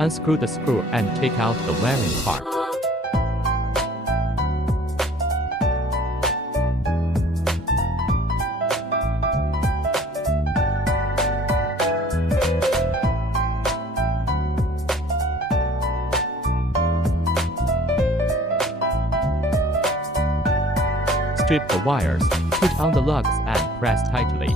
Unscrew the screw and take out the wiring part. Strip the wires, put on the lugs and press tightly.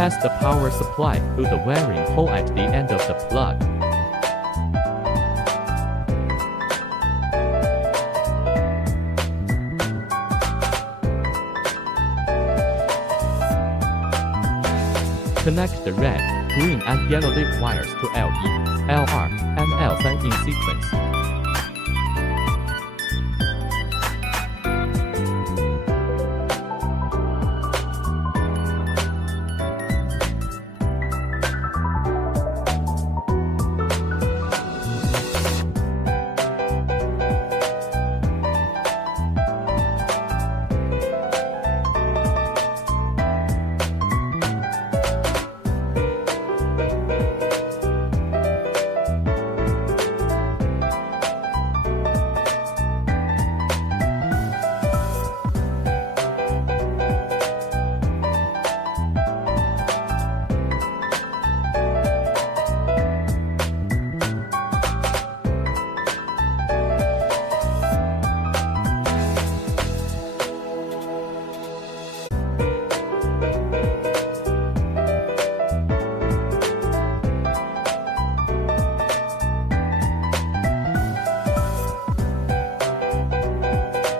Pass the power supply through the wiring hole at the end of the plug. Connect the red, green and yellow lead wires to LE, LR, and L3 in sequence.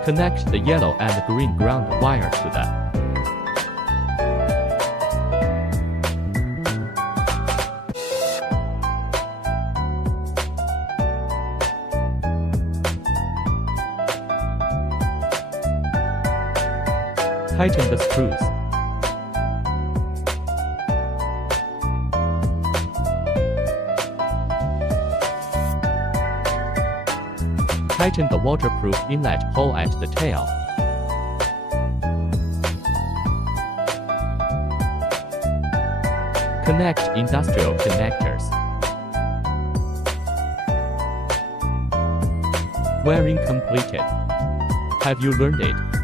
Connect the yellow and green ground wire to them. Tighten the screws. Tighten the waterproof inlet hole at the tail. Connect industrial connectors. Wiring completed. Have you learned it?